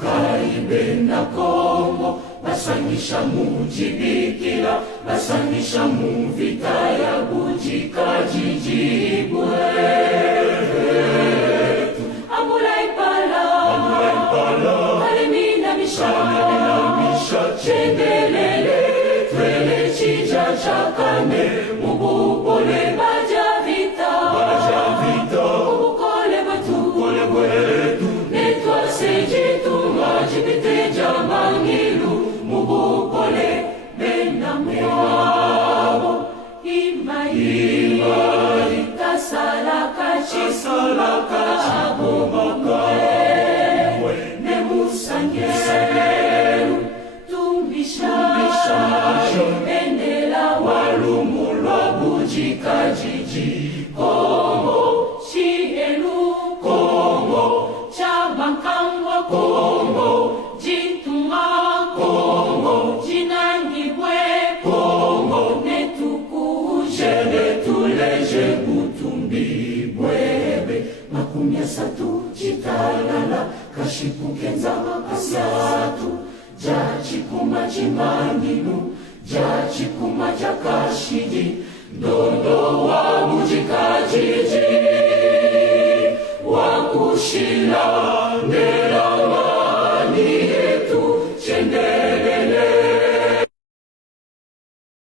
Tukaimbe na Kongo, basangisha mujibikila, basangisha muvita ya bujikajijibwe. Ambula ipala, kalimina misha, chendelele, twele chija chakane, mubupole baja vita, mubukole wetu, netwa seji tumajibite jamangilu, mubupole benamwabo, imai tasalakachi abomokwe, nemusangeru tumbisha, endela walumulwa bujikajiji. Kongo chielu, Kongo chabankangwa, Kongo jituma, Kongo jinangibwe, Kongo netukuje netuleje butumbibwebe. Makumi asatu chitalala kashipukenza makasiatu, jachikuma chimanginu, jachikuma jakashiji, ndondo wa bujikajiji, wakushila ndela